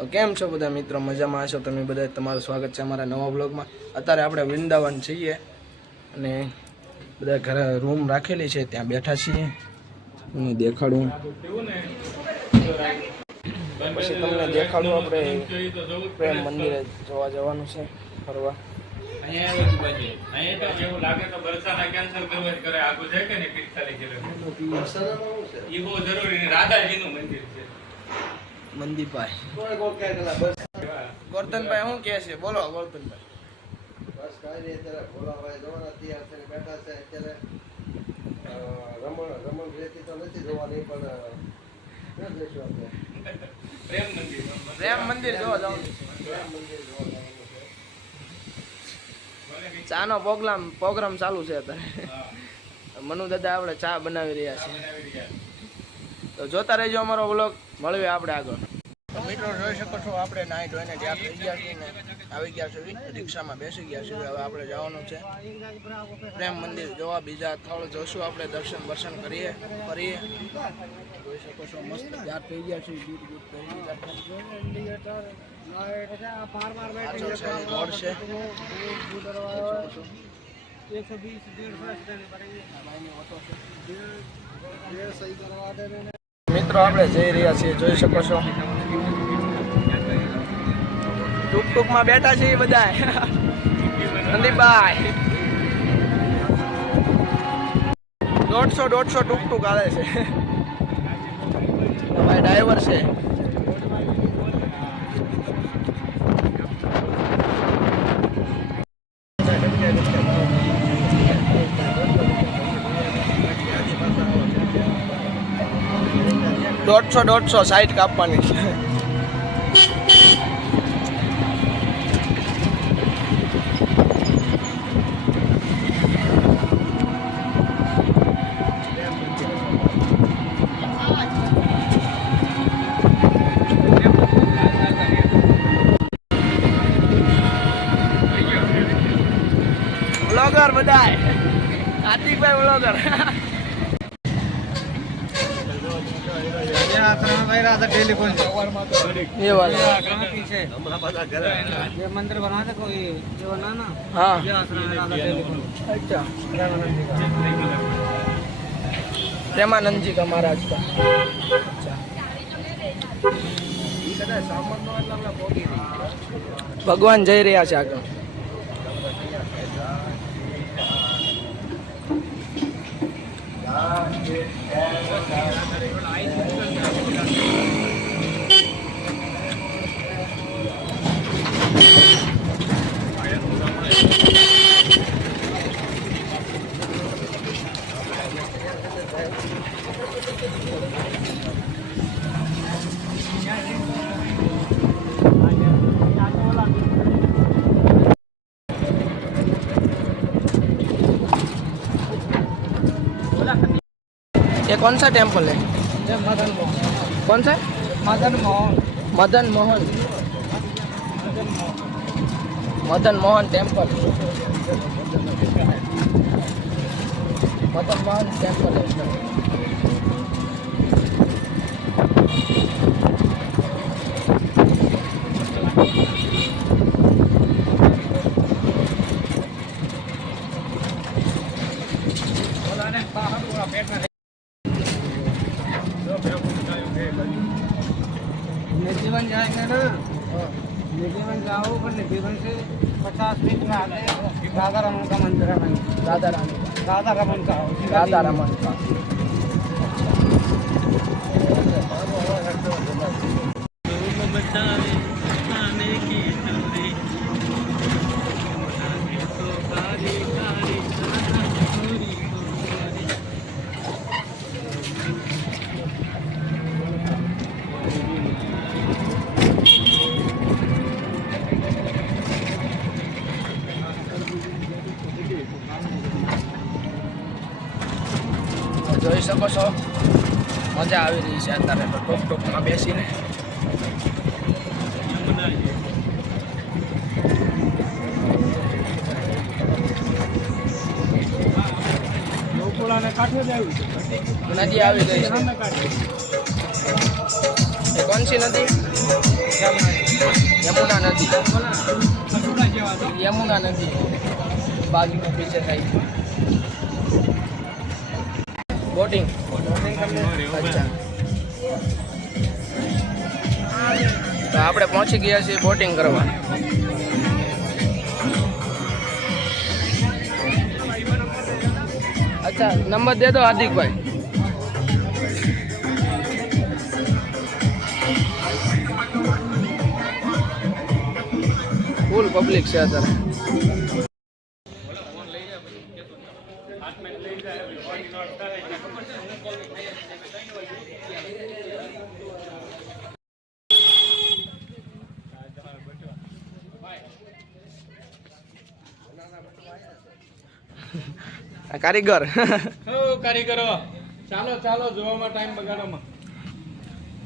તો કેમ છો બધા મિત્રો? મજામાં હશો તમે બધા? તમારું સ્વાગત છે અમારા નવા બ્લોગમાં. અત્યારે આપણે વૃંદાવન છીએ અને બધા ઘરે રૂમ રાખેલી છે, ત્યાં બેઠા છીએ. હું દેખાડું, પછી તમને દેખાડું. આપણે પ્રેમ મંદિરે જોવા જવાનું છે ફરવા. મંદીભાઈ ગોરધનભાઈ શું કહે છે? બોલો ગોરધનભાઈ. બસ કાંઈ નહીં, અત્યારે ભોલાભાઈ જવાના તૈયાર થઈને બેઠા છે. અત્યારે રમણ રહેતી તો નથી જોવાની, પણ ક્યાં જઈશું આપણે? પ્રેમ મંદિર જોવા જવાનું છે. ચાનો પ્રોગ્રામ ચાલુ છે અત્યારે. મનુ દાદા આપણે ચા બનાવી રહ્યા છીએ, તો જોતા રહેજો અમારો વ્લોગ. મળીએ આપણે આગળ. તો મિત્રો જોઈ શકો છો, આપણે નાહી ધોઈને તૈયાર થઈ ગયા છીએ ને આવી ગયા છીએ, રિક્ષામાં બેસી ગયા છીએ. હવે આપણે જવાનું છે પ્રેમ મંદિર જોવા. બીજા સ્થળ જોશું આપણે, દર્શન કરીએ ફરીએ. જોઈ શકો છો મસ્ત તૈયાર થઈ ગયા છીએ. રોડ છે. મિત્રો આપણે જઈ રહ્યા છીએ, જોઈ શકો છો. ટૂંકમાં બેઠા છીએ બધા. સંદીપભાઈ 150 ટૂંક આવે છે. ભાઈ ડ્રાઈવર છે. દોઢસો સાઈડ કાપવાની છે. વ્લોગર બધાય, આતિકભાઈ વ્લોગર. मंदिर बना था कोई जो बना ना, हाँ अच्छा प्रेमानंद जी का महाराज का. ભગવાન જઈ રહ્યા છે આગળ. ये कौन सा टेम्पल है? मदन मोहन. कौन सा? मदन मोहन. मदन मोहन. मदन मोहन टेम्पल. मदन मोहन टेम्पल है. निधिवन जाएंगे ना, निधिवन जाओ, पर निधिवन से 50 फीट में आते राधा रमन का मंदिर है. राधा रमन का. राधा रमन का. જોઈ શકો છો, મજા આવી રહી છે અત્યારે તો ટોકમાં બેસીને. નદી આવી ગઈ છે. એ કોણ સી નદી? યમુના નદી યમુના નદી બાજુમાં પીછે થાય બોટિંગ અચ્છા તો આપણે પહોંચી ગયા છીએ બોટિંગ કરવા અચ્છા નંબર દે દો હાર્દિકભાઈ ફૂલ પબ્લિક છે અત્યારે કારીગર કારીગરો ચાલો ચાલો જોવામાં ટાઈમ બગાડવામાં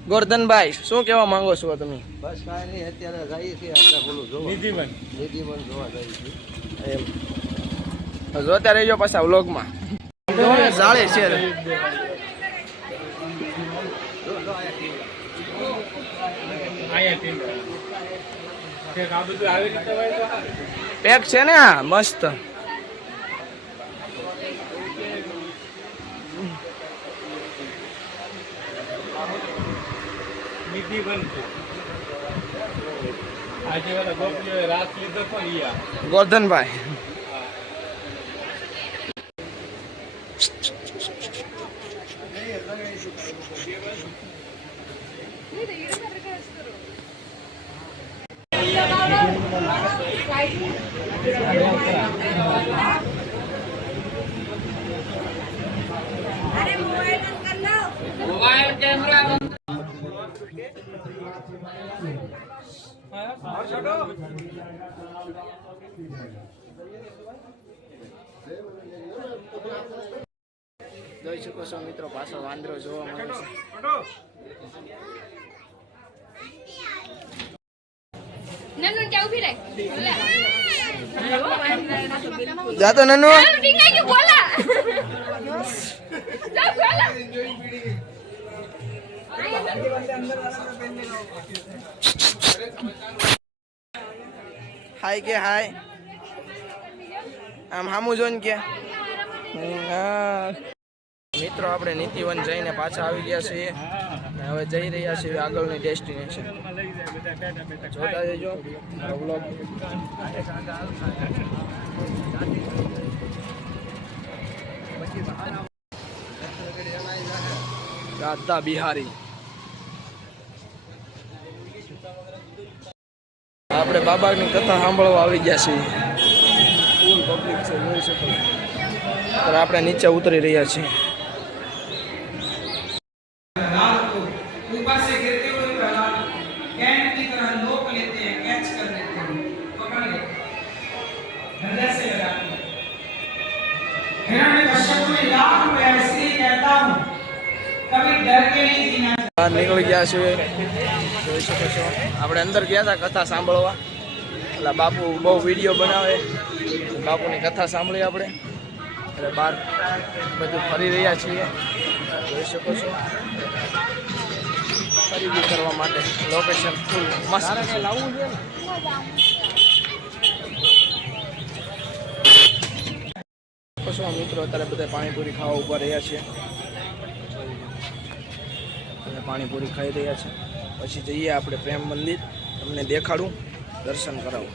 ગોરધનભાઈ શું કહેવા માંગો છો તમે બસ કાંઈ નહીં અત્યારે જઈએ છીએ આપણે બોલું જોવા નિધિવન નિધિવન જોવા જઈએ છીએ એમ જોતા રહેજો પાછા વ્લોગમાં જાળે છે આ બધું આવી રીતે હોય તો પેક છે ને આ મસ્ત નિધિવન છે આજે વાળા ગોપીઓએ રાત લીધો તો ઈયા ગોરધનભાઈ જોઈ શકો છો મિત્રો પાછો વાંદરો જોવા મળે છે નનુ ક્યાં ઉભી રહે જાતો નનુ ટીંગાઈ ગયું બોલા જા બોલા હાય કે હાય આમ હામું જોઈને કે મિત્રો આપણે નીતિવન જઈને પાછા આવી ગયા છીએ હવે જઈ રહ્યા છીએ આગળની ડેસ્ટિનેશન જોતા જજો વ્લોગ રાધા બિહારી આપણે બાબાની કથા સાંભળવા આવી ગયા છીએ ફૂલ પબ્લિક છે જોઈ શકો પણ આપણે નીચે ઉતરી રહ્યા છીએ ऊपर से गिरते हुए प्रहलाद कैंट की तरह लोक लेते हैं कैच कर लेते हैं पकड़ लेते हैं हृदय से लगाते हैं हिरण्यकश्यप में लाख रुपए इसलिए कहता हूँ कभी डर के नहीं जीना બહાર નીકળી ગયા છીએ જોઈ શકો છો આપણે અંદર ગયા હતા કથા સાંભળવા એટલે બાપુ બહુ વિડીયો બનાવે બાપુની કથા સાંભળી આપણે એટલે બહાર બધું ફરી રહ્યા છીએ જોઈ શકો છો ખરીદી કરવા માટે લોકેશન ફૂલ મસ્ત છે લાવવું છે ને મિત્રો અત્યારે બધા પાણીપુરી ખાવા ઉભા રહ્યા છે પાણીપુરી ખાઈ રહ્યા છે પછી જઈએ આપણે પ્રેમ મંદિર તમને દેખાડું દર્શન કરાવું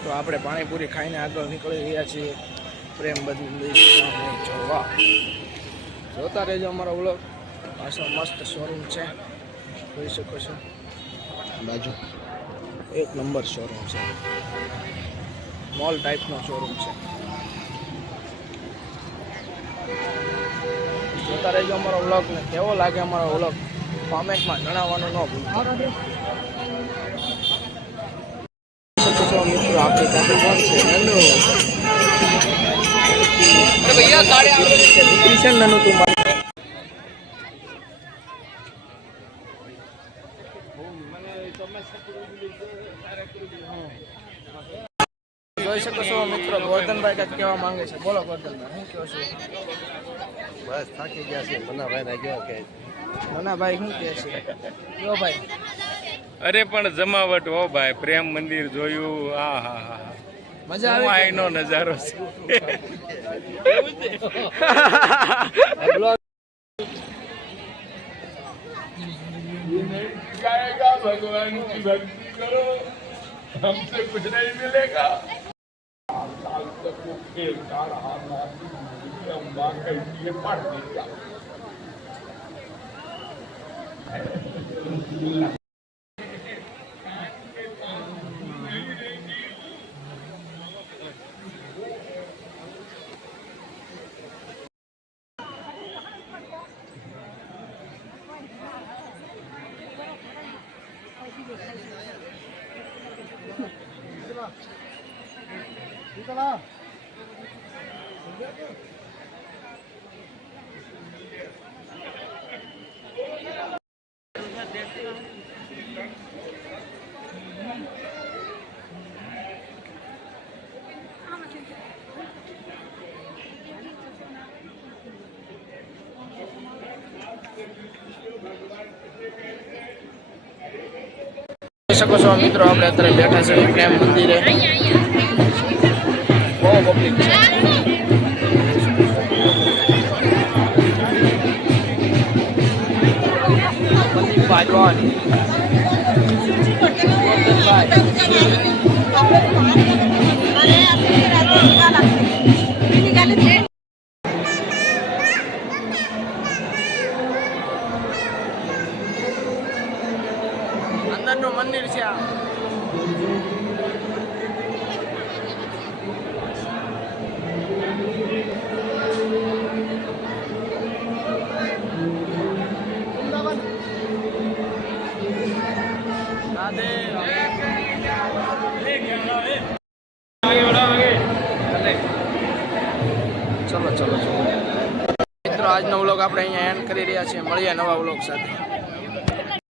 તો આપણે પાણીપુરી ખાઈને આગળ નીકળી રહ્યા છીએ પ્રેમ મંદિર જોવા જોતા રહેજો અમારો વ્લોગ પાછો મસ્ત શોરૂમ છે જોઈ શકો છો બાજુ એક નંબર શોરૂમ છે મોલ ટાઈપનો શોરૂમ છે જોતા રહેજો અમારો વ્લોગ ને કેવો લાગે અમારો વ્લોગ કોમેન્ટમાં જણાવવાનું ન ભૂલતા મિત્રો આપણી સાથે કોણ છે નનુ ભૈયા સાડે દીકરી છે નનુ તું મારી જોઈ શકો છો મિત્રો ગોરધનભાઈ કંઈક કહેવા માંગે છે બોલો ગોરધનભાઈ શું કહો છો બસ થાકી ગયા છે મનાભાઈ ને ગયો કે નાના ભાઈ શું કહે છે જો ભાઈ અરે પણ જમાવટ હો ભાઈ, પ્રેમ મંદિર જોયું. હા હા હા, મજા હું આવી આઈનો નજારો છે. भगवान की भक्ति करो, हमसे कुछ नहीं मिलेगा. साल तक वो खेलता रहा, अम्मा कैसी पढ़ देगा. જોઈ શકો છો મિત્રો, આપણે અત્યારે બેઠા છે પ્રેમ મંદિરે. બહુ પબ્લિક છે. પ્રદીપભાઈ કોણ? અંદરનું મંદિર છે આ. ચલો ચલો ચલો મિત્રો, આજનો વ્લોગ આપણે અહીંયા એન્ડ કરી રહ્યા છીએ. મળીએ નવા વ્લોગ સાથે.